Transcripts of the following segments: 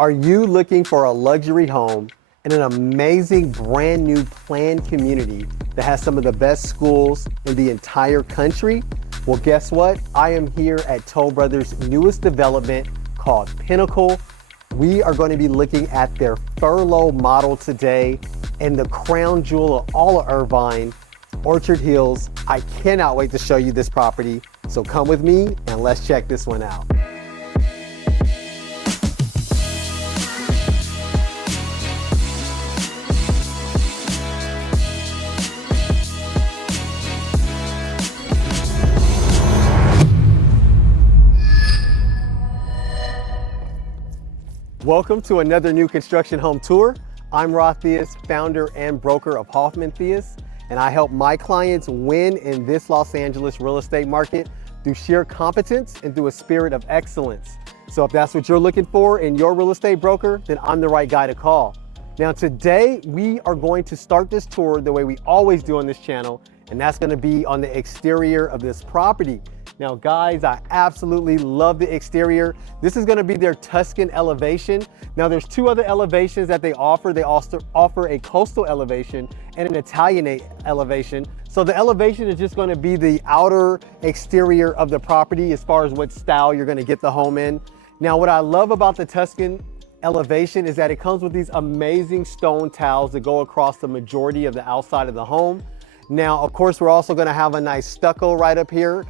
Are you looking for a luxury home in an amazing brand new planned community that has some of the best schools in the entire country? Well, guess what? I am here at Toll Brothers' newest development called Pinnacle. We are going to be looking at their Farlow Model today and the crown jewel of all of Irvine, Orchard Hills. I cannot wait to show you this property. So come with me and let's check this one out. Welcome to another new construction home tour. I'm Theus, founder and broker of Theus, and I help my clients win in this Los Angeles real estate market through sheer competence and through a spirit of excellence. So if that's what you're looking for in your real estate broker, then I'm the right guy to call. Now today, we are going to start this tour the way we always do on this channel, and that's gonna be on the exterior of this property. Now guys, I absolutely love the exterior. This is gonna be their Tuscan elevation. Now there's two other elevations that they offer. They also offer a coastal elevation and an Italianate elevation. So the elevation is just gonna be the outer exterior of the property as far as what style you're gonna get the home in. Now what I love about the Tuscan elevation is that it comes with these amazing stone tiles that go across the majority of the outside of the home. Now, of course, we're also gonna have a nice stucco right up here.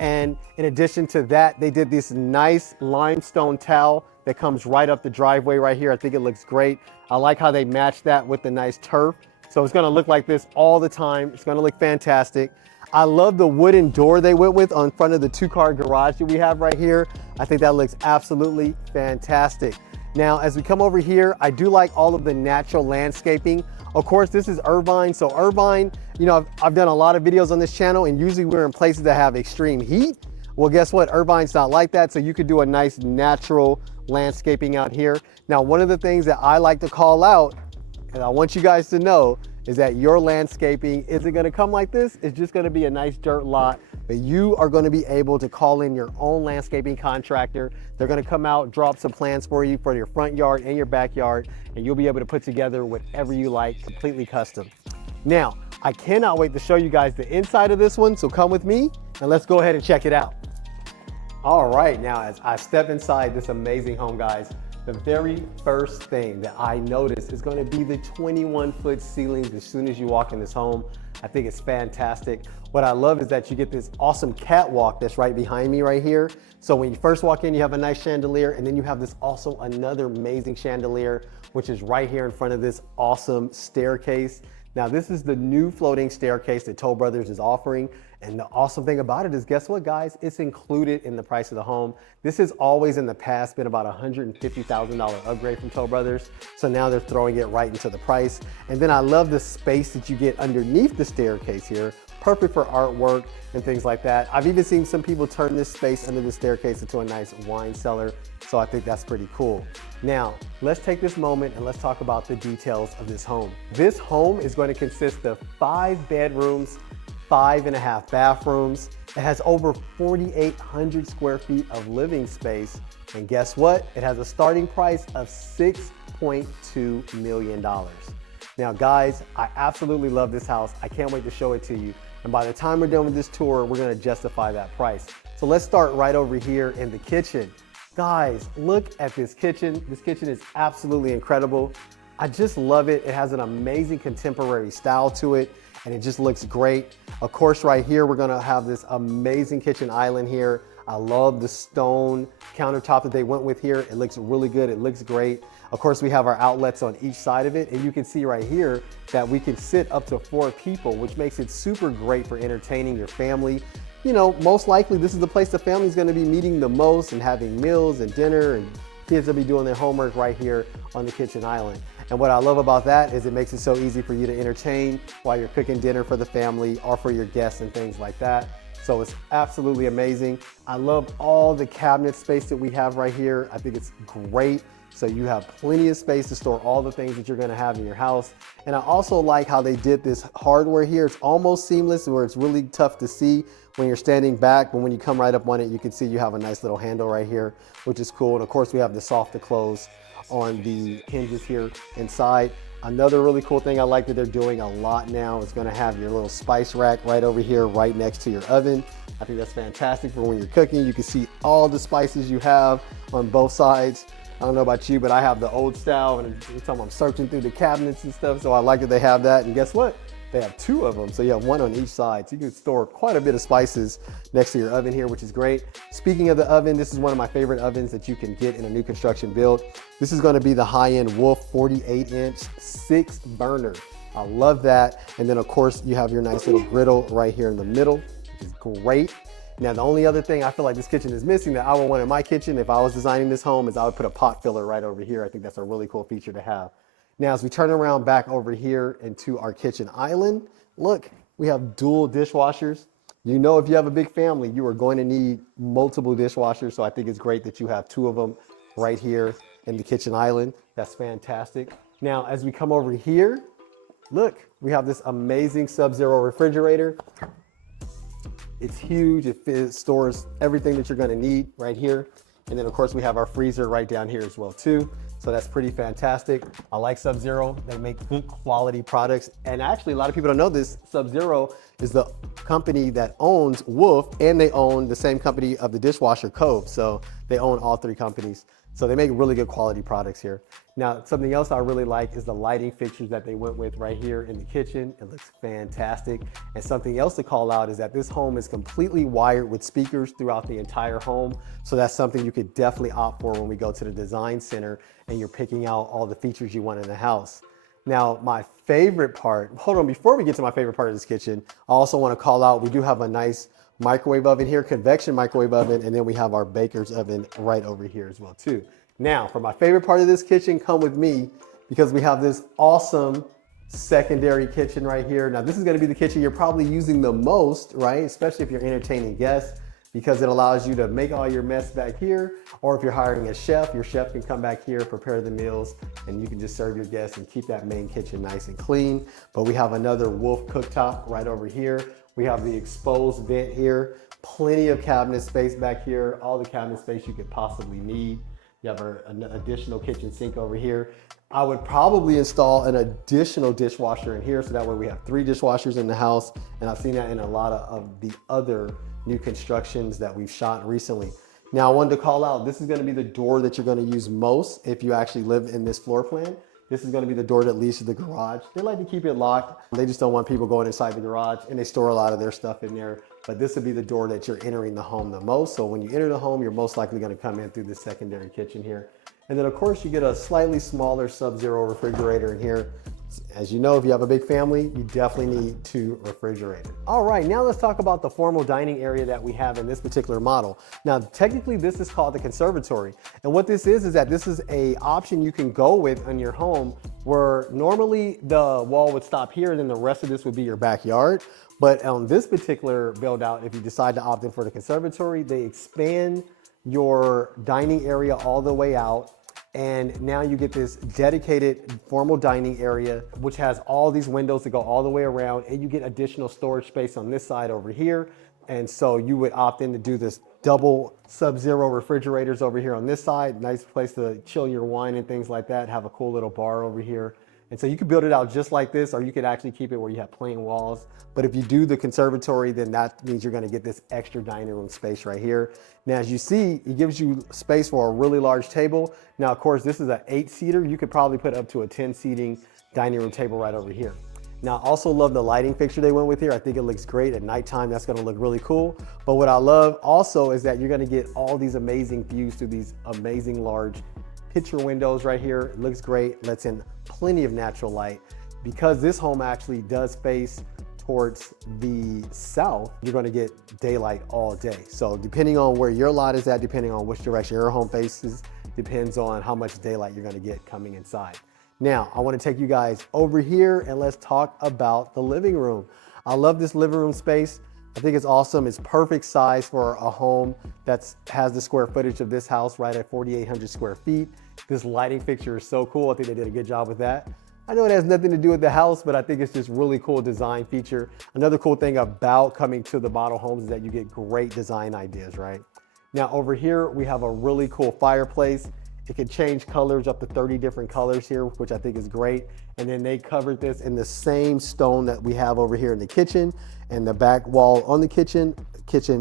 And in addition to that, they did this nice limestone tile that comes right up the driveway right here. I think it looks great. I like how they match that with the nice turf. So it's gonna look like this all the time. It's gonna look fantastic. I love the wooden door they went with on front of the two-car garage that we have right here. I think that looks absolutely fantastic. Now, as we come over here, I do like all of the natural landscaping. Of course, this is Irvine. So Irvine, you know, I've done a lot of videos on this channel and usually we're in places that have extreme heat. Well, guess what? Irvine's not like that. So you could do a nice natural landscaping out here. Now, one of the things that I like to call out, and I want you guys to know, is that your landscaping isn't gonna come like this. It's just gonna be a nice dirt lot, but you are gonna be able to call in your own landscaping contractor. They're gonna come out, drop some plans for you for your front yard and your backyard, and you'll be able to put together whatever you like, completely custom. Now, I cannot wait to show you guys the inside of this one, so come with me and let's go ahead and check it out. All right, now as I step inside this amazing home, guys, the very first thing that I notice is going to be the 21-foot ceilings as soon as you walk in this home. I think it's fantastic. What I love is that you get this awesome catwalk that's right behind me right here. So when you first walk in, you have a nice chandelier, and then you have this also another amazing chandelier, which is right here in front of this awesome staircase. Now this is the new floating staircase that Toll Brothers is offering. And the awesome thing about it is, guess what, guys? It's included in the price of the home. This has always in the past been about a $150,000 upgrade from Toll Brothers. So now they're throwing it right into the price. And then I love the space that you get underneath the staircase here. Perfect for artwork and things like that. I've even seen some people turn this space under the staircase into a nice wine cellar. So I think that's pretty cool. Now, let's take this moment and let's talk about the details of this home. This home is going to consist of 5 bedrooms, 5.5 bathrooms. It has over 4,800 square feet of living space. And guess what? It has a starting price of $6.2 million. Now guys, I absolutely love this house. I can't wait to show it to you. And by the time we're done with this tour, we're gonna justify that price. So let's start right over here in the kitchen. Guys, look at this kitchen. This kitchen is absolutely incredible. I just love it. It has an amazing contemporary style to it, and it just looks great. Of course, right here, we're gonna have this amazing kitchen island here. I love the stone countertop that they went with here. It looks really good, it looks great. Of course, we have our outlets on each side of it, and you can see right here that we can sit up to 4 people, which makes it super great for entertaining your family. You know, most likely this is the place the family's gonna be meeting the most and having meals and dinner, and kids will be doing their homework right here on the kitchen island. And what I love about that is it makes it so easy for you to entertain while you're cooking dinner for the family or for your guests and things like that. So it's absolutely amazing. I love all the cabinet space that we have right here. I think it's great. So you have plenty of space to store all the things that you're gonna have in your house. And I also like how they did this hardware here. It's almost seamless where it's really tough to see when you're standing back, but when you come right up on it, you can see you have a nice little handle right here, which is cool. And of course we have the soft to close on the hinges here inside. Another really cool thing I like that they're doing a lot now is gonna have your little spice rack right over here, right next to your oven. I think that's fantastic for when you're cooking. You can see all the spices you have on both sides. I don't know about you, but I have the old style, and every time I'm searching through the cabinets and stuff, so I like that they have that. And guess what? They have two of them, so you have one on each side. So you can store quite a bit of spices next to your oven here, which is great. Speaking of the oven, this is one of my favorite ovens that you can get in a new construction build. This is gonna be the high-end Wolf 48-inch 6-burner. I love that. And then of course, you have your nice little griddle right here in the middle, which is great. Now, the only other thing I feel like this kitchen is missing that I would want in my kitchen if I was designing this home is I would put a pot filler right over here. I think that's a really cool feature to have. Now, as we turn around back over here into our kitchen island, look, we have dual dishwashers. You know, if you have a big family, you are going to need multiple dishwashers. So I think it's great that you have two of them right here in the kitchen island. That's fantastic. Now, as we come over here, look, we have this amazing Sub-Zero refrigerator. It's huge. It stores everything that you're going to need right here. And then of course we have our freezer right down here as well too. So that's pretty fantastic. I like Sub-Zero. They make good quality products. And actually a lot of people don't know this. Sub-Zero is the company that owns Wolf, and they own the same company of the dishwasher Cove. So they own all three companies. So they make really good quality products here. Now, something else I really like is the lighting fixtures that they went with right here in the kitchen. It looks fantastic. And something else to call out is that this home is completely wired with speakers throughout the entire home. So that's something you could definitely opt for when we go to the design center and you're picking out all the features you want in the house. Now, my favorite part, hold on, before we get to my favorite part of this kitchen, I also want to call out, we do have a nice microwave oven here, convection microwave oven, and then we have our baker's oven right over here as well too. Now, for my favorite part of this kitchen, come with me because we have this awesome secondary kitchen right here. Now, this is going to be the kitchen you're probably using the most, right? Especially if you're entertaining guests, because it allows you to make all your mess back here, or if you're hiring a chef, your chef can come back here, prepare the meals, and you can just serve your guests and keep that main kitchen nice and clean. But we have another Wolf cooktop right over here. We have the exposed vent here, plenty of cabinet space back here, all the cabinet space you could possibly need. You have an additional kitchen sink over here. I would probably install an additional dishwasher in here, so that way we have 3 dishwashers in the house, and I've seen that in a lot of the other new constructions that we've shot recently. Now, I wanted to call out, this is gonna be the door that you're gonna use most if you actually live in this floor plan. This is gonna be the door that leads to the garage. They like to keep it locked. They just don't want people going inside the garage, and they store a lot of their stuff in there. But this would be the door that you're entering the home the most. So when you enter the home, you're most likely gonna come in through the secondary kitchen here. And then of course you get a slightly smaller Sub-Zero refrigerator in here. As you know, if you have a big family, you definitely need 2 refrigerators. All right, now let's talk about the formal dining area that we have in this particular model. Now, technically this is called the conservatory. And what this is that this is a option you can go with in your home where normally the wall would stop here and then the rest of this would be your backyard. But on this particular build out, if you decide to opt in for the conservatory, they expand your dining area all the way out. And now you get this dedicated formal dining area, which has all these windows that go all the way around, and you get additional storage space on this side over here. And so you would opt in to do this double Sub-Zero refrigerators over here on this side. Nice place to chill your wine and things like that. Have a cool little bar over here. And so you could build it out just like this, or you could actually keep it where you have plain walls. But if you do the conservatory, then that means you're gonna get this extra dining room space right here. Now, as you see, it gives you space for a really large table. Now, of course, this is an 8-seater. You could probably put up to a 10-seating dining room table right over here. Now, I also love the lighting fixture they went with here. I think it looks great at nighttime. That's gonna look really cool. But what I love also is that you're gonna get all these amazing views through these amazing large picture windows right here. It looks great, lets in plenty of natural light. Because this home actually does face towards the south, you're gonna get daylight all day. So depending on where your lot is at, depending on which direction your home faces, depends on how much daylight you're gonna get coming inside. Now, I wanna take you guys over here and let's talk about the living room. I love this living room space. I think it's awesome. It's perfect size for a home that has the square footage of this house right at 4,800 square feet. This lighting fixture is so cool. I think they did a good job with that. I know it has nothing to do with the house, but I think it's just really cool design feature. Another cool thing about coming to the model homes is that you get great design ideas, right? Now over here, we have a really cool fireplace. It can change colors up to 30 different colors here, which I think is great. And then they covered this in the same stone that we have over here in the kitchen, and the back wall on the kitchen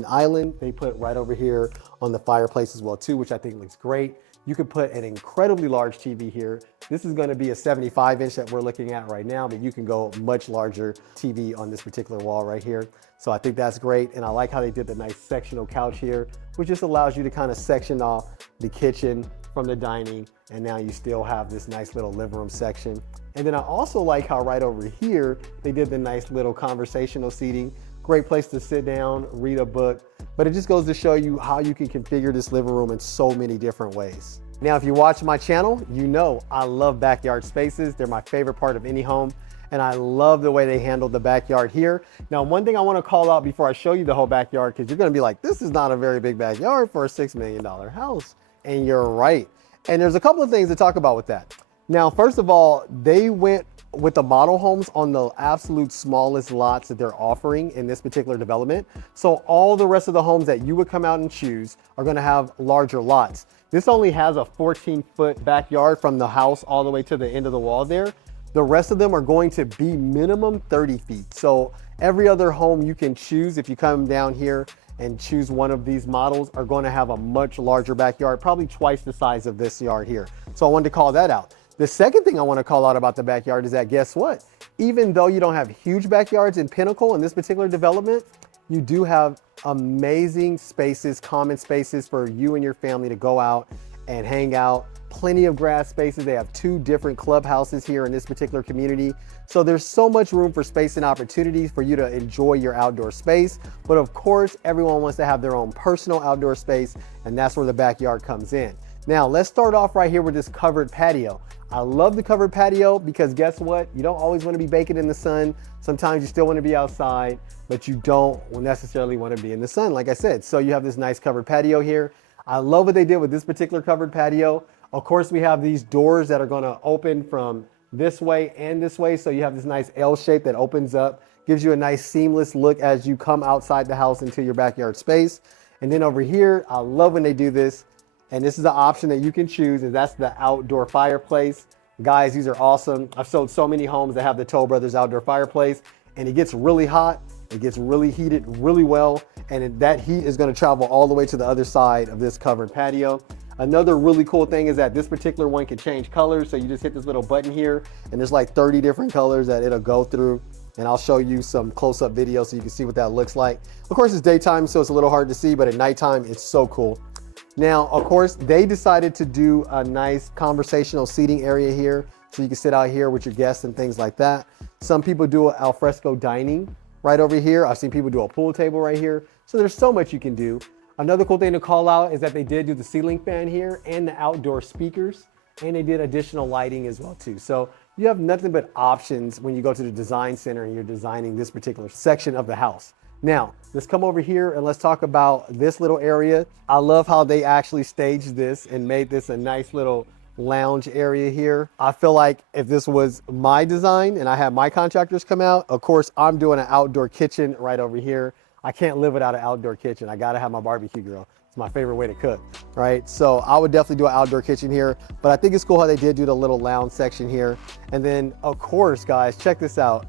island, they put right over here on the fireplace as well too, which I think looks great. You could put an incredibly large TV here. This is gonna be a 75-inch that we're looking at right now, but you can go much larger TV on this particular wall right here. So I think that's great. And I like how they did the nice sectional couch here, which just allows you to kind of section off the kitchen from the dining. And now you still have this nice little living room section. And then I also like how right over here, they did the nice little conversational seating. Great place to sit down, read a book, but it just goes to show you how you can configure this living room in so many different ways. Now, if you watch my channel, you know I love backyard spaces. They're my favorite part of any home, and I love the way they handled the backyard here. Now, one thing I want to call out before I show you the whole backyard, because you're going to be like, this is not a very big backyard for a $6 million house. And you're right. And there's a couple of things to talk about with that. Now, first of all, they went with the model homes on the absolute smallest lots that they're offering in this particular development. So all the rest of the homes that you would come out and choose are gonna have larger lots. This only has a 14-foot backyard from the house all the way to the end of the wall there. The rest of them are going to be minimum 30 feet. So every other home you can choose, if you come down here and choose one of these models, are going to have a much larger backyard, probably twice the size of this yard here. So I wanted to call that out. The second thing I want to call out about the backyard is that, guess what? Even though you don't have huge backyards in Pinnacle in this particular development, you do have amazing spaces, common spaces for you and your family to go out and hang out. Plenty of grass spaces. They have 2 different clubhouses here in this particular community. So there's so much room for space and opportunities for you to enjoy your outdoor space. But of course, everyone wants to have their own personal outdoor space, and that's where the backyard comes in. Now, let's start off right here with this covered patio. I love the covered patio because guess what? You don't always want to be baking in the sun. Sometimes you still want to be outside, but you don't necessarily want to be in the sun, like I said. So you have this nice covered patio here. I love what they did with this particular covered patio. Of course, we have these doors that are going to open from this way and this way. So you have this nice L shape that opens up, gives you a nice seamless look as you come outside the house into your backyard space. And then over here, I love when they do this. And this is the option that you can choose, and that's the outdoor fireplace. Guys, these are awesome. I've sold so many homes that have the Toll Brothers outdoor fireplace, and it gets really hot. It gets really heated really well, and that heat is gonna travel all the way to the other side of this covered patio. Another really cool thing is that this particular one can change colors. So you just hit this little button here, and there's like 30 different colors that it'll go through. And I'll show you some close-up videos so you can see what that looks like. Of course, it's daytime, so it's a little hard to see, but at nighttime, it's so cool. Now, of course, they decided to do a nice conversational seating area here, so you can sit out here with your guests and things like that. Some people do an alfresco dining right over here. I've seen people do a pool table right here. So there's so much you can do. Another cool thing to call out is that they did do the ceiling fan here and the outdoor speakers, and they did additional lighting as well too. So you have nothing but options when you go to the design center and you're designing this particular section of the house. Now, let's come over here and let's talk about this little area. I love how they actually staged this and made this a nice little lounge area here. I feel like if this was my design and I had my contractors come out, of course, I'm doing an outdoor kitchen right over here. I can't live without an outdoor kitchen. I gotta have my barbecue grill. It's my favorite way to cook, right? So I would definitely do an outdoor kitchen here, but I think it's cool how they did do the little lounge section here. And then, of course, guys, check this out.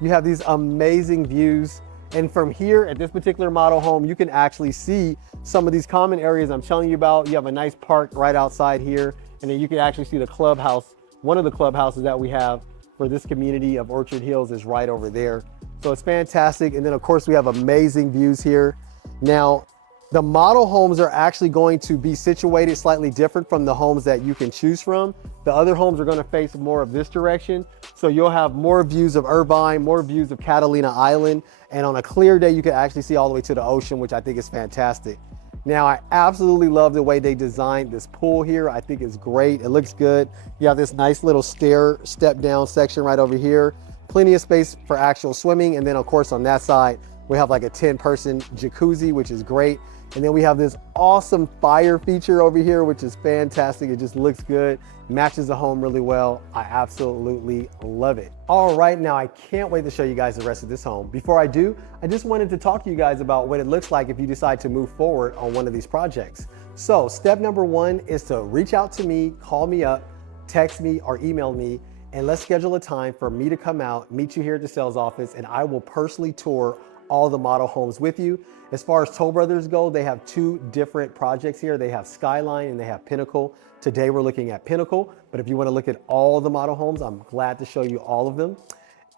You have these amazing views. And from here at this particular model home, you can actually see some of these common areas I'm telling you about. You have a nice park right outside here, and then you can actually see the clubhouse. One of the clubhouses that we have for this community of Orchard Hills is right over there. So it's fantastic. And then of course we have amazing views here. Now, the model homes are actually going to be situated slightly different from the homes that you can choose from. The other homes are going to face more of this direction. So you'll have more views of Irvine, more views of Catalina Island. And on a clear day, you can actually see all the way to the ocean, which I think is fantastic. Now, I absolutely love the way they designed this pool here. I think it's great. It looks good. You have this nice little step down section right over here. Plenty of space for actual swimming. And then of course, on that side, we have like a 10-person jacuzzi, which is great. And then we have this awesome fire feature over here, which is fantastic. It just looks good, matches the home really well. I absolutely love it. All right, now I can't wait to show you guys the rest of this home. Before I do, I just wanted to talk to you guys about what it looks like if you decide to move forward on one of these projects. So step number one is to reach out to me, call me up, text me or email me, and let's schedule a time for me to come out, meet you here at the sales office, and I will personally tour all the model homes with you. As far as Toll Brothers go, they have two different projects here. They have Skyline and they have Pinnacle. Today we're looking at Pinnacle, but if you want to look at all the model homes, I'm glad to show you all of them.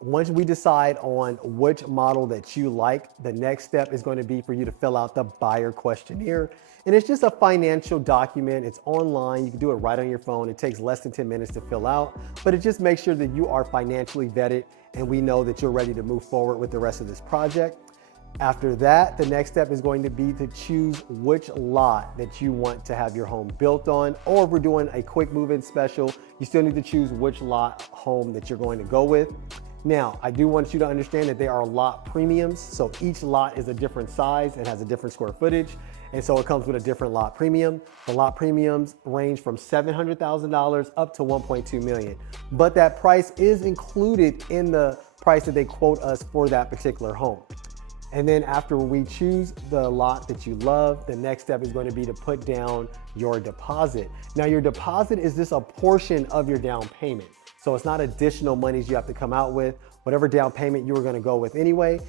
Once we decide on which model that you like, the next step is going to be for you to fill out the buyer questionnaire. And it's just a financial document. It's online. You can do it right on your phone. It takes less than 10 minutes to fill out, but it just makes sure that you are financially vetted and we know that you're ready to move forward with the rest of this project. After that, the next step is going to be to choose which lot that you want to have your home built on, or if we're doing a quick move-in special, you still need to choose which lot home that you're going to go with. Now, I do want you to understand that there are lot premiums. So each lot is a different size and has a different square footage. And so it comes with a different lot premium. The lot premiums range from $700,000 up to $1.2 million. But that price is included in the price that they quote us for that particular home. And then after we choose the lot that you love, the next step is going to be to put down your deposit. Now your deposit is just a portion of your down payment. So it's not additional monies you have to come out with. Whatever down payment you were going to go with anyway,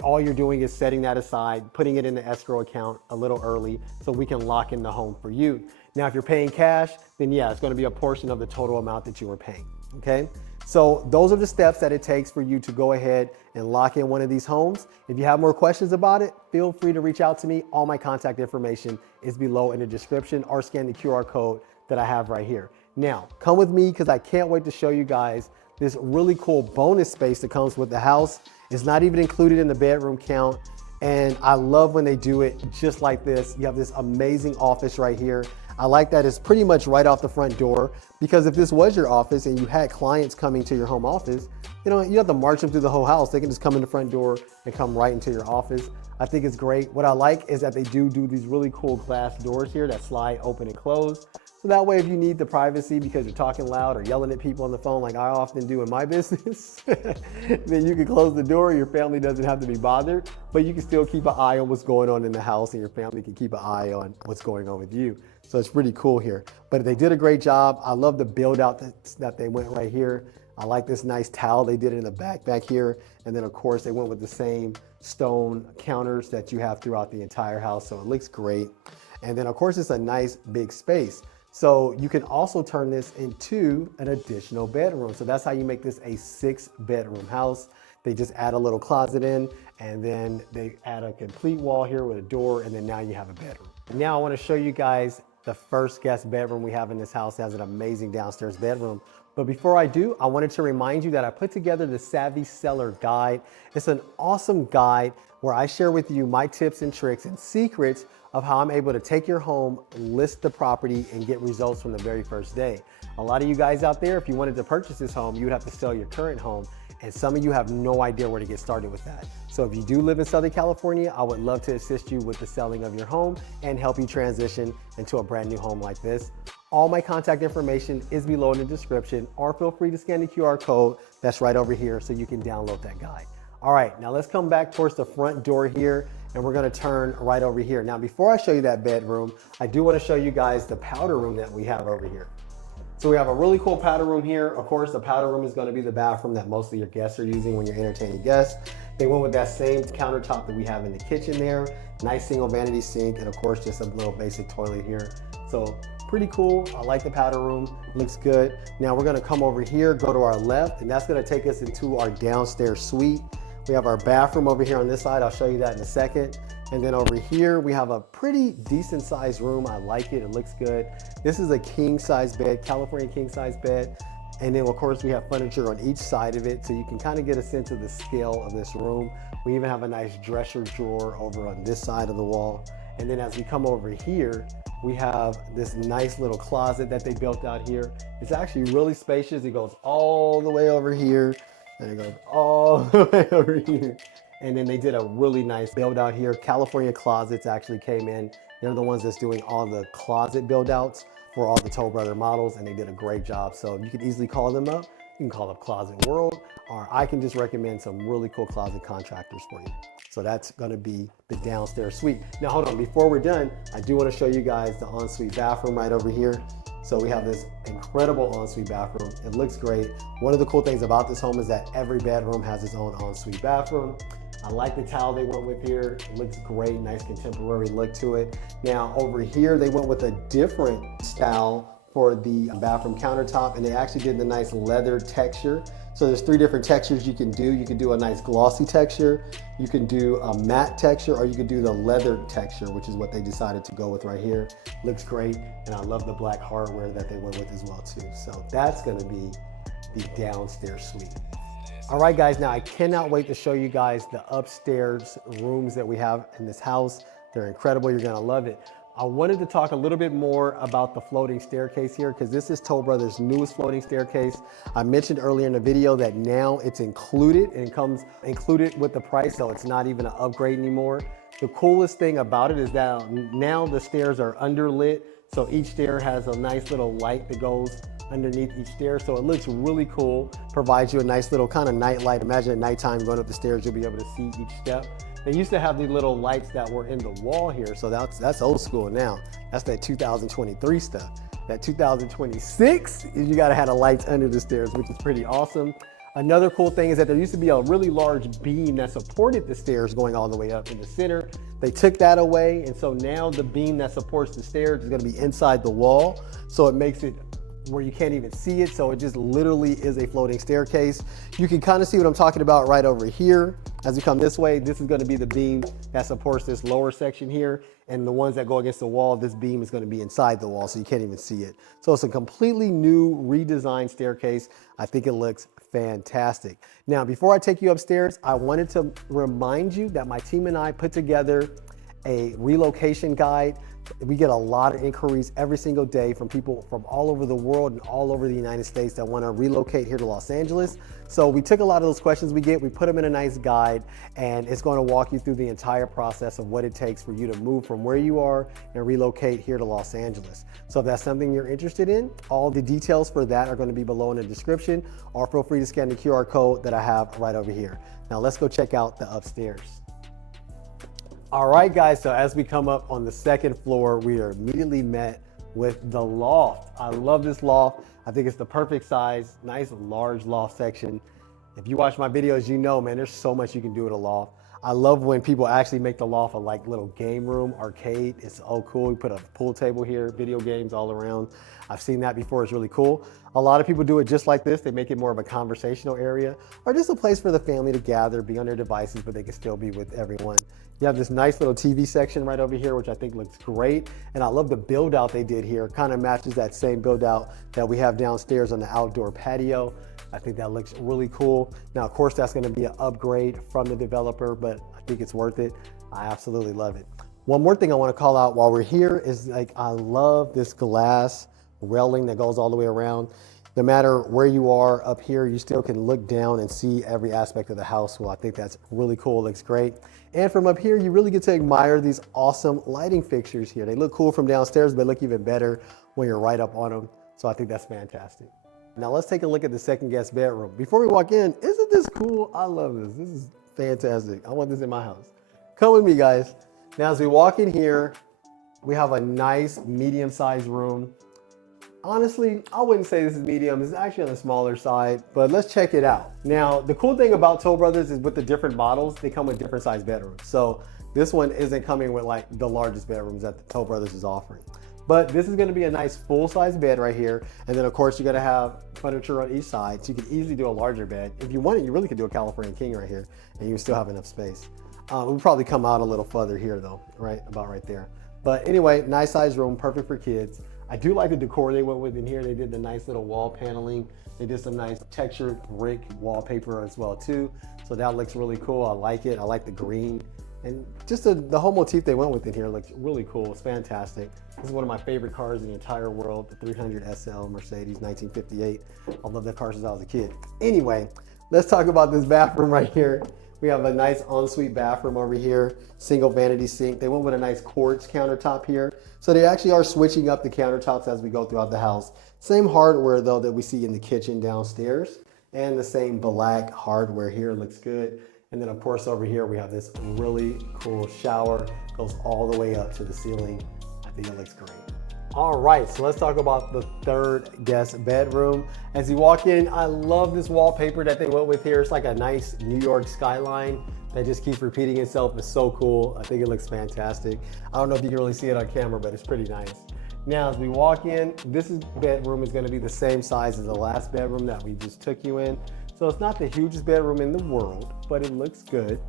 all you're doing is setting that aside, putting it in the escrow account a little early so we can lock in the home for you. Now, if you're paying cash, then yeah, it's going to be a portion of the total amount that you were paying, okay? So those are the steps that it takes for you to go ahead and lock in one of these homes. If you have more questions about it, feel free to reach out to me. All my contact information is below in the description, or scan the QR code that I have right here. Now, come with me because I can't wait to show you guys this really cool bonus space that comes with the house. It's not even included in the bedroom count. And I love when they do it just like this. You have this amazing office right here. I like that it's pretty much right off the front door, because if this was your office and you had clients coming to your home office, you know, you have to march them through the whole house. They can just come in the front door and come right into your office. I think it's great. What I like is that they do these really cool glass doors here that slide open and close. So that way, if you need the privacy because you're talking loud or yelling at people on the phone like I often do in my business, then you can close the door. Your family doesn't have to be bothered, but you can still keep an eye on what's going on in the house, and your family can keep an eye on what's going on with you. So it's pretty cool here. But they did a great job. I love the build out that they went right here. I like this nice towel they did in the back here. And then of course they went with the same stone counters that you have throughout the entire house. So it looks great. And then of course it's a nice big space. So you can also turn this into an additional bedroom. So that's how you make this a 6-bedroom house. They just add a little closet in, and then they add a complete wall here with a door, and then now you have a bedroom. Now I want to show you guys the first guest bedroom we have in this house. It has an amazing downstairs bedroom. But before I do, I wanted to remind you that I put together the Savvy Seller Guide. It's an awesome guide where I share with you my tips and tricks and secrets of how I'm able to take your home, list the property, and get results from the very first day. A lot of you guys out there, if you wanted to purchase this home, you would have to sell your current home. And some of you have no idea where to get started with that. So if you do live in Southern California, I would love to assist you with the selling of your home and help you transition into a brand new home like this. All my contact information is below in the description, or feel free to scan the QR code that's right over here so you can download that guide. All right, now let's come back towards the front door here, and we're gonna turn right over here. Now, before I show you that bedroom, I do wanna show you guys the powder room that we have over here. So we have a really cool powder room here. Of course, the powder room is gonna be the bathroom that most of your guests are using when you're entertaining guests. They went with that same countertop that we have in the kitchen there. Nice single vanity sink, and of course, just a little basic toilet here. So pretty cool. I like the powder room, looks good. Now we're gonna come over here, go to our left, and that's gonna take us into our downstairs suite. We have our bathroom over here on this side. I'll show you that in a second. And then over here, we have a pretty decent sized room. I like it, it looks good. This is a king size bed, California king size bed. And then of course we have furniture on each side of it, so you can kind of get a sense of the scale of this room. We even have a nice dresser drawer over on this side of the wall. And then as we come over here, we have this nice little closet that they built out here. It's actually really spacious. It goes all the way over here, and it goes all the way over here. And then they did a really nice build out here. California Closets actually came in. They're the ones that's doing all the closet build outs for all the Toll Brother models, and they did a great job. So you can easily call them up. You can call up Closet World, or I can just recommend some really cool closet contractors for you. So that's gonna be the downstairs suite. Now hold on, before we're done, I do wanna show you guys the ensuite bathroom right over here. So we have this incredible ensuite bathroom. It looks great. One of the cool things about this home is that every bedroom has its own ensuite bathroom. I like the tile they went with here. It looks great, nice contemporary look to it. Now over here, they went with a different style for the bathroom countertop, and they actually did the nice leather texture. So there's 3 different textures you can do. You can do a nice glossy texture, you can do a matte texture, or you can do the leather texture, which is what they decided to go with right here. Looks great, and I love the black hardware that they went with as well too. So that's gonna be the downstairs suite. All right guys, now I cannot wait to show you guys the upstairs rooms that we have in this house. They're incredible, you're gonna love it. I wanted to talk a little bit more about the floating staircase here because this is Toll Brothers' newest floating staircase. I mentioned earlier in the video that now it's included and it comes included with the price, so it's not even an upgrade anymore. The coolest thing about it is that now the stairs are underlit, so each stair has a nice little light that goes underneath each stair, so it looks really cool. Provides you a nice little kind of night light. Imagine at nighttime going up the stairs, you'll be able to see each step. They used to have these little lights that were in the wall here, so that's old school now. That's that 2023 stuff. That 2026, you gotta have the lights under the stairs, which is pretty awesome. Another cool thing is that there used to be a really large beam that supported the stairs going all the way up in the center. They took that away, and so now the beam that supports the stairs is gonna be inside the wall, so it makes it where you can't even see it, so it just literally is a floating staircase. You can kind of see what I'm talking about right over here. As we come this way, this is going to be the beam that supports this lower section here, and the ones that go against the wall, this beam is going to be inside the wall, so you can't even see it. So it's a completely new redesigned staircase. I think it looks fantastic. Now, before I take you upstairs, I wanted to remind you that my team and I put together a relocation guide. We get a lot of inquiries every single day from people from all over the world and all over the United States that want to relocate here to Los Angeles. So we took a lot of those questions we get, we put them in a nice guide, and it's going to walk you through the entire process of what it takes for you to move from where you are and relocate here to Los Angeles. So if that's something you're interested in, all the details for that are going to be below in the description, or feel free to scan the QR code that I have right over here. Now let's go check out the upstairs. All right, guys, so as we come up on the second floor, we are immediately met with the loft. I love this loft. I think it's the perfect size, nice large loft section. If you watch my videos, you know, man, there's so much you can do with a loft. I love when people actually make the loft a like little game room, arcade. It's so cool. We put a pool table here, video games all around. I've seen that before, it's really cool. A lot of people do it just like this. They make it more of a conversational area or just a place for the family to gather, be on their devices, but they can still be with everyone. You have this nice little TV section right over here, which I think looks great. And I love the build out they did here. Kind of matches that same build out that we have downstairs on the outdoor patio. I think that looks really cool. Now, of course, that's gonna be an upgrade from the developer, but I think it's worth it. I absolutely love it. One more thing I wanna call out while we're here is I love this glass railing that goes all the way around. No matter where you are up here, you still can look down and see every aspect of the house. Well, I think that's really cool, looks great. And from up here, you really get to admire these awesome lighting fixtures here. They look cool from downstairs, but look even better when you're right up on them. So I think that's fantastic. Now let's take a look at the second guest bedroom. Before we walk in, isn't this cool? I love this. This is fantastic. I want this in my house. Come with me, guys. Now as we walk in here, we have a nice medium-sized room. Honestly, I wouldn't say this is medium. It's actually on the smaller side, but let's check it out. Now, the cool thing about Toll Brothers is with the different models, they come with different size bedrooms. So this one isn't coming with like the largest bedrooms that the Toll Brothers is offering. But this is gonna be a nice full-size bed right here. And then of course, you're gonna have furniture on each side. So you can easily do a larger bed. If you want it, you really could do a California King right here and you still have enough space. We'll probably come out a little further here though, right? About right there. But anyway, nice size room, perfect for kids. I do like the decor they went with in here. They did the nice little wall paneling. They did some nice textured brick wallpaper as well too. So that looks really cool. I like it. I like the green. And just the whole motif they went with in here looks really cool. It's fantastic. This is one of my favorite cars in the entire world, the 300 SL Mercedes 1958. I love that car since I was a kid. Anyway, let's talk about this bathroom right here. We have a nice ensuite bathroom over here, single vanity sink. They went with a nice quartz countertop here. So they actually are switching up the countertops as we go throughout the house. Same hardware though that we see in the kitchen downstairs, and the same black hardware here looks good. And then of course over here we have this really cool shower, goes all the way up to the ceiling. I think it looks great. All right, so let's talk about the third guest bedroom. As you walk in, I love this wallpaper that they went with here. It's like a nice New York skyline that just keeps repeating itself. It's so cool. I think it looks fantastic. I don't know if you can really see it on camera, but it's pretty nice. Now, as we walk in, this bedroom is gonna be the same size as the last bedroom that we just took you in. So it's not the hugest bedroom in the world, but it looks good.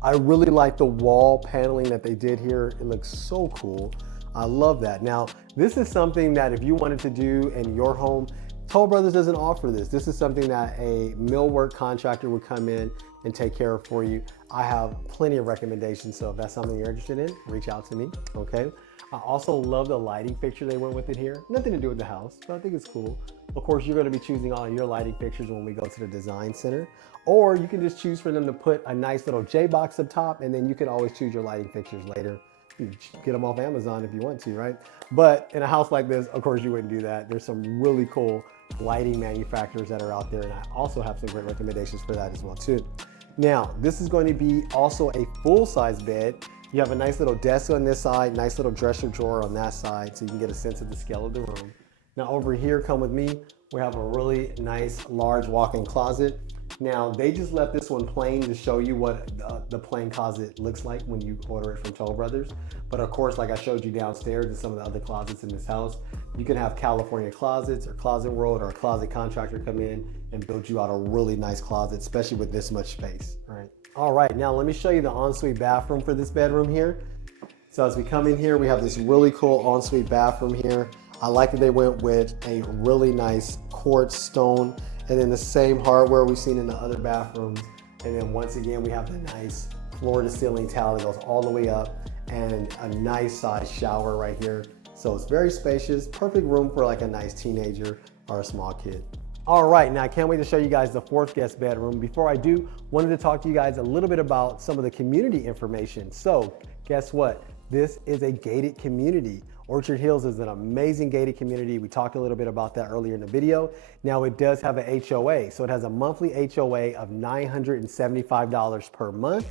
I really like the wall paneling that they did here. It looks so cool. I love that. Now, this is something that if you wanted to do in your home, Toll Brothers doesn't offer this. This is something that a millwork contractor would come in and take care of for you. I have plenty of recommendations, so if that's something you're interested in, reach out to me, okay? I also love the lighting fixture they went with it here. Nothing to do with the house, but I think it's cool. Of course, you're gonna be choosing all your lighting fixtures when we go to the design center, or you can just choose for them to put a nice little J-box up top, and then you can always choose your lighting fixtures later. You get them off Amazon if you want to, right? But in a house like this, of course you wouldn't do that. There's some really cool lighting manufacturers that are out there, and I also have some great recommendations for that as well too. Now, this is going to be also a full-size bed. You have a nice little desk on this side, nice little dresser drawer on that side, so you can get a sense of the scale of the room. Now over here, come with me, we have a really nice large walk-in closet. Now, they just left this one plain to show you what the plain closet looks like when you order it from Toll Brothers. But of course, like I showed you downstairs in some of the other closets in this house, you can have California Closets or Closet World or a closet contractor come in and build you out a really nice closet, especially with this much space, right? All right, now let me show you the ensuite bathroom for this bedroom here. So as we come in here, we have this really cool ensuite bathroom here. I like that they went with a really nice quartz stone and then the same hardware we've seen in the other bathrooms. And then once again, we have the nice floor to ceiling tile that goes all the way up and a nice size shower right here. So it's very spacious, perfect room for like a nice teenager or a small kid. All right, now I can't wait to show you guys the fourth guest bedroom. Before I do, wanted to talk to you guys a little bit about some of the community information. So guess what? This is a gated community. Orchard Hills is an amazing gated community. We talked a little bit about that earlier in the video. Now it does have an HOA. So it has a monthly HOA of $975 per month.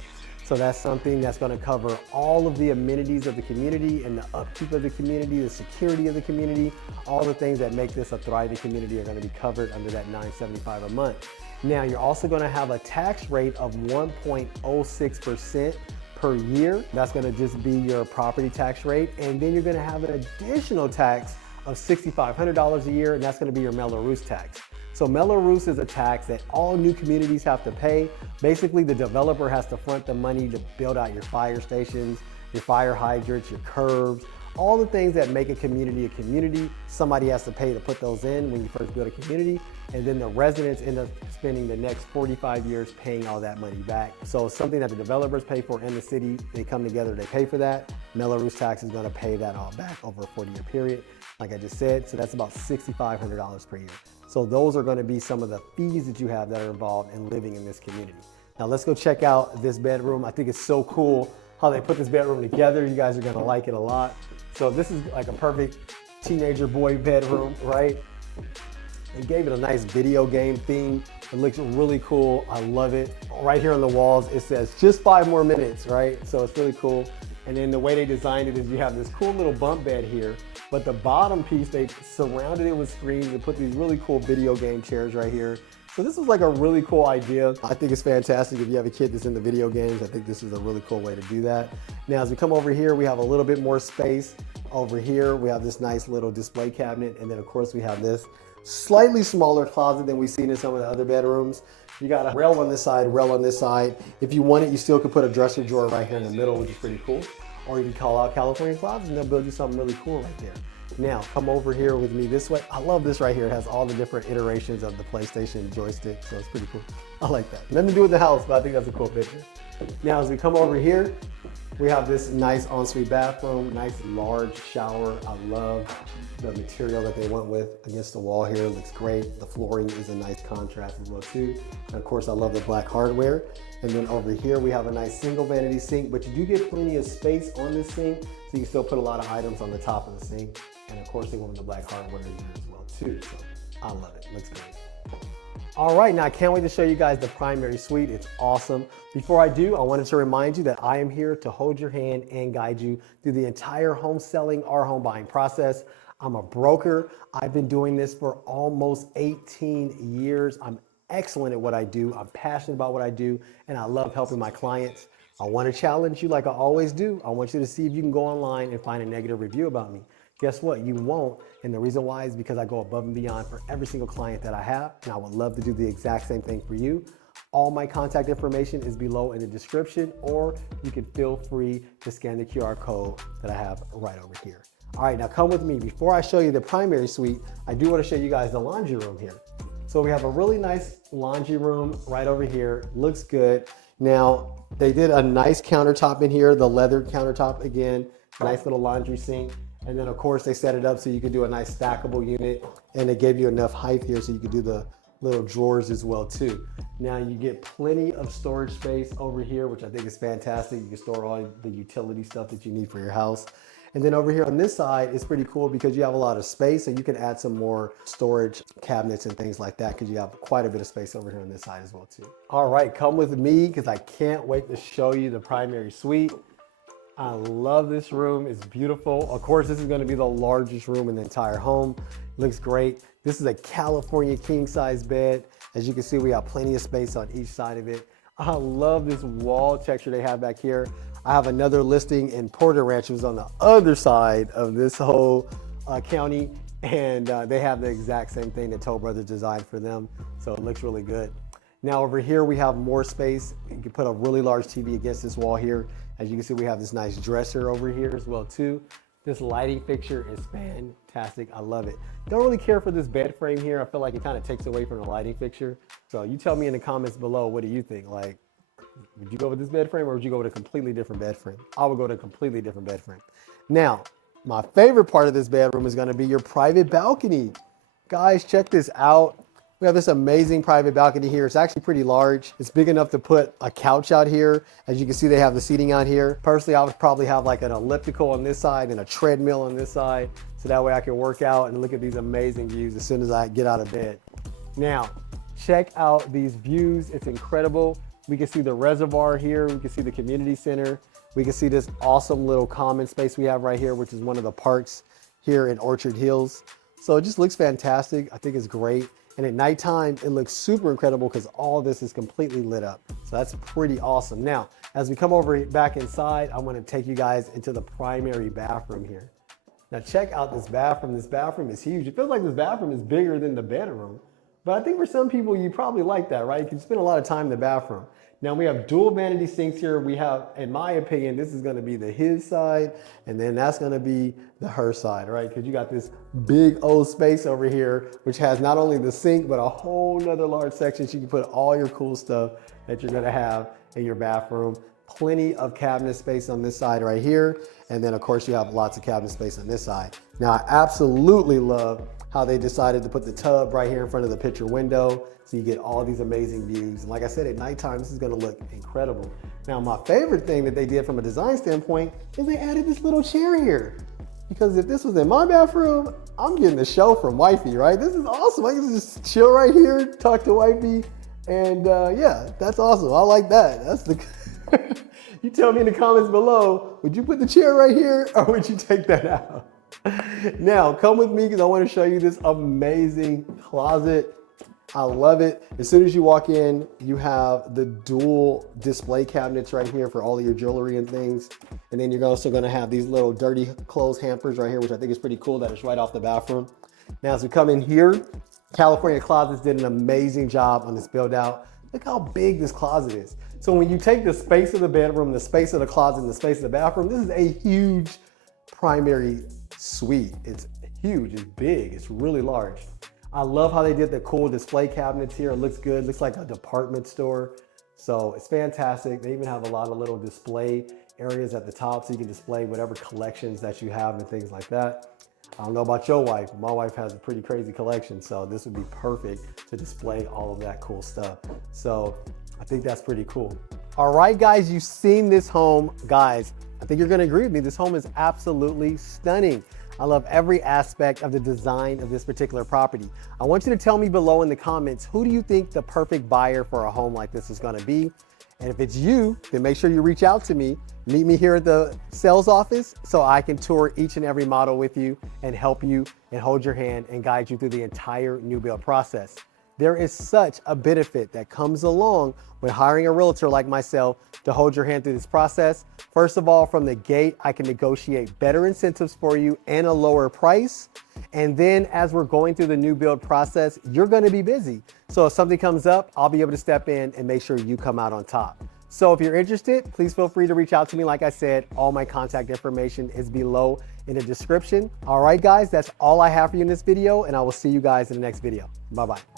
So that's something that's gonna cover all of the amenities of the community and the upkeep of the community, the security of the community, all the things that make this a thriving community are gonna be covered under that $975 a month. Now you're also gonna have a tax rate of 1.06% per year. That's gonna just be your property tax rate. And then you're gonna have an additional tax of $6,500 a year, and that's gonna be your Mello-Roos tax. So Mello-Roos is a tax that all new communities have to pay. Basically, the developer has to front the money to build out your fire stations, your fire hydrants, your curbs, all the things that make a community. Somebody has to pay to put those in when you first build a community, and then the residents end up spending the next 45 years paying all that money back. So it's something that the developers pay for in the city. They come together, they pay for that. Mello-Roos tax is gonna pay that all back over a 40-year period, like I just said. So that's about $6,500 per year. So those are gonna be some of the fees that you have that are involved in living in this community. Now let's go check out this bedroom. I think it's so cool how they put this bedroom together. You guys are gonna like it a lot. So this is like a perfect teenager boy bedroom, right? They gave it a nice video game theme. It looks really cool. I love it. Right here on the walls, it says just 5 more minutes, right? So it's really cool. And then the way they designed it is you have this cool little bunk bed here, but the bottom piece, they surrounded it with screens and put these really cool video game chairs right here. So this is like a really cool idea. I think it's fantastic if you have a kid that's into video games. I think this is a really cool way to do that. Now, as we come over here, we have a little bit more space. Over here, we have this nice little display cabinet. And then of course we have this slightly smaller closet than we've seen in some of the other bedrooms. You got a rail on this side, rail on this side. If you want it, you still could put a dresser drawer right here in the middle, which is pretty cool. Or you can call out California Closets and they'll build you something really cool right there. Now, come over here with me this way. I love this right here. It has all the different iterations of the PlayStation joystick, so it's pretty cool. I like that. Nothing to do with the house, but I think that's a cool picture. Now, as we come over here, we have this nice ensuite bathroom, nice large shower. I love the material that they went with against the wall here. It looks great. The flooring is a nice contrast as well too. And of course, I love the black hardware. And then over here, we have a nice single vanity sink, but you do get plenty of space on this sink, so you can still put a lot of items on the top of the sink. And of course, they went with the black hardware in there as well too. So I love it. Looks great. All right, now I can't wait to show you guys the primary suite. It's awesome. Before I do, I wanted to remind you that I am here to hold your hand and guide you through the entire home selling or home buying process. I'm a broker. I've been doing this for almost 18 years. I'm excellent at what I do. I'm passionate about what I do, and I love helping my clients. I want to challenge you like I always do. I want you to see if you can go online and find a negative review about me. Guess what? You won't. And the reason why is because I go above and beyond for every single client that I have. And I would love to do the exact same thing for you. All my contact information is below in the description, or you can feel free to scan the QR code that I have right over here. All right, now come with me. Before I show you the primary suite, I do want to show you guys the laundry room here. So we have a really nice laundry room right over here. Looks good. Now, they did a nice countertop in here, the leather countertop again, nice little laundry sink. And then of course they set it up so you can do a nice stackable unit, and they gave you enough height here so you can do the little drawers as well too. Now you get plenty of storage space over here, which I think is fantastic. You can store all the utility stuff that you need for your house. And then over here on this side, it's pretty cool because you have a lot of space, and you can add some more storage cabinets and things like that because you have quite a bit of space over here on this side as well too. All right, come with me because I can't wait to show you the primary suite. I love this room. It's beautiful. Of course, this is going to be the largest room in the entire home. Looks great. This is a California king size bed. As you can see, we have plenty of space on each side of it. I love this wall texture they have back here. I have another listing in Porter Ranch, which is on the other side of this whole county, and they have the exact same thing that Toll Brothers designed for them. So it looks really good. Now over here, we have more space. You can put a really large TV against this wall here. As you can see, we have this nice dresser over here as well too. This lighting fixture is fantastic. I love it. Don't really care for this bed frame here. I feel like it kind of takes away from the lighting fixture. So you tell me in the comments below, what do you think? Like, would you go with this bed frame, or would you go with a completely different bed frame? I would go to a completely different bed frame. Now, my favorite part of this bedroom is going to be your private balcony. Guys, check this out. We have this amazing private balcony here. It's actually pretty large. It's big enough to put a couch out here. As you can see, they have the seating out here. Personally, I would probably have like an elliptical on this side and a treadmill on this side, so that way I can work out and look at these amazing views as soon as I get out of bed. Now, check out these views. It's incredible. We can see the reservoir here. We can see the community center. We can see this awesome little common space we have right here, which is one of the parks here in Orchard Hills. So it just looks fantastic. I think it's great. And at nighttime, it looks super incredible because all of this is completely lit up. So that's pretty awesome. Now, as we come over back inside, I want to take you guys into the primary bathroom here. Now check out this bathroom. This bathroom is huge. It feels like this bathroom is bigger than the bedroom. But I think for some people, you probably like that, right? You can spend a lot of time in the bathroom. Now we have dual vanity sinks here. We have, in my opinion, this is gonna be the his side, and then that's gonna be the her side, right? Because you got this big old space over here, which has not only the sink, but a whole nother large section. So you can put all your cool stuff that you're gonna have in your bathroom. Plenty of cabinet space on this side right here. And then of course you have lots of cabinet space on this side. Now I absolutely love how they decided to put the tub right here in front of the picture window, so you get all these amazing views. And like I said, at nighttime, this is gonna look incredible. Now, my favorite thing that they did from a design standpoint is they added this little chair here. Because if this was in my bathroom, I'm getting the show from wifey, right? This is awesome. I can just chill right here, talk to wifey, and yeah, that's awesome. I like that. That's the, you tell me in the comments below, would you put the chair right here, or would you take that out? Now, come with me because I want to show you this amazing closet. I love it. As soon as you walk in, you have the dual display cabinets right here for all of your jewelry and things. And then you're also going to have these little dirty clothes hampers right here, which I think is pretty cool that it's right off the bathroom. Now, as we come in here, California Closets did an amazing job on this build out. Look how big this closet is. So when you take the space of the bedroom, the space of the closet, and the space of the bathroom, this is a huge primary suite. It's huge, it's big, it's really large. I love how they did the cool display cabinets here. It looks good, looks like a department store. So it's fantastic. They even have a lot of little display areas at the top so you can display whatever collections that you have and things like that. I don't know about your wife, but my wife has a pretty crazy collection, so this would be perfect to display all of that cool stuff. So I think that's pretty cool. All right, guys, you've seen this home. Guys, I think you're gonna agree with me. This home is absolutely stunning. I love every aspect of the design of this particular property. I want you to tell me below in the comments, who do you think the perfect buyer for a home like this is gonna be? And if it's you, then make sure you reach out to me. Meet me here at the sales office so I can tour each and every model with you and help you and hold your hand and guide you through the entire new build process. There is such a benefit that comes along with hiring a realtor like myself to hold your hand through this process. First of all, from the gate, I can negotiate better incentives for you and a lower price. And then as we're going through the new build process, you're gonna be busy. So if something comes up, I'll be able to step in and make sure you come out on top. So if you're interested, please feel free to reach out to me. Like I said, all my contact information is below in the description. All right, guys, that's all I have for you in this video, and I will see you guys in the next video. Bye-bye.